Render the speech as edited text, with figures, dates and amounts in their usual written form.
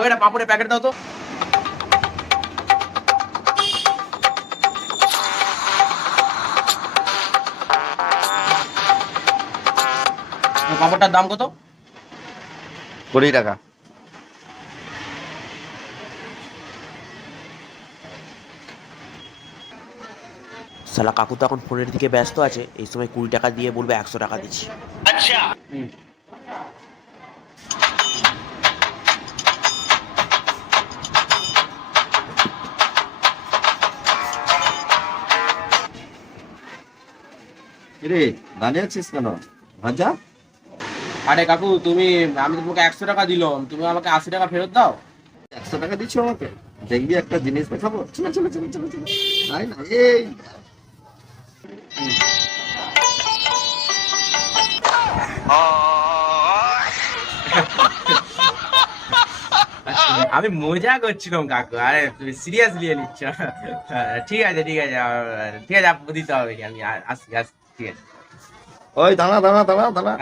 কাকু একটা পাপড়ের প্যাকেট দাও তো। পাপড়টার দাম কত? 20 টাকা। শালা কাকু তো এখন ফোনের দিকে ব্যস্ত আছে, এই সময় 20 টাকা দিয়ে বলবে 100 টাকা দিচ্ছি। আচ্ছা। রে দাঁড়িয়ে আছিস কেন? ভাজা। আরে কাকু আমি তো তোমাকে 100 টাকা দিলাম, তুমি আমাকে 80 টাকা ফেরত দাও। 100 টাকা দিচ্ছ আমাকে? দেখবি একটা জিনিস দেখাবো। চলো চলো চলো চলো চলো। তাই না? এই আমি মজা করছিলাম কাকু, আরে তুমি সিরিয়াস নিয়ে নিচ্ছ। ঠিক আছে ঠিক আছে, ঠিক আছে আপনি দিতে হবে, আমি আসছি আসছি, ঠিক আছে। ওই দাঁড়া দাঁড়া দাঁড়া দাঁড়া।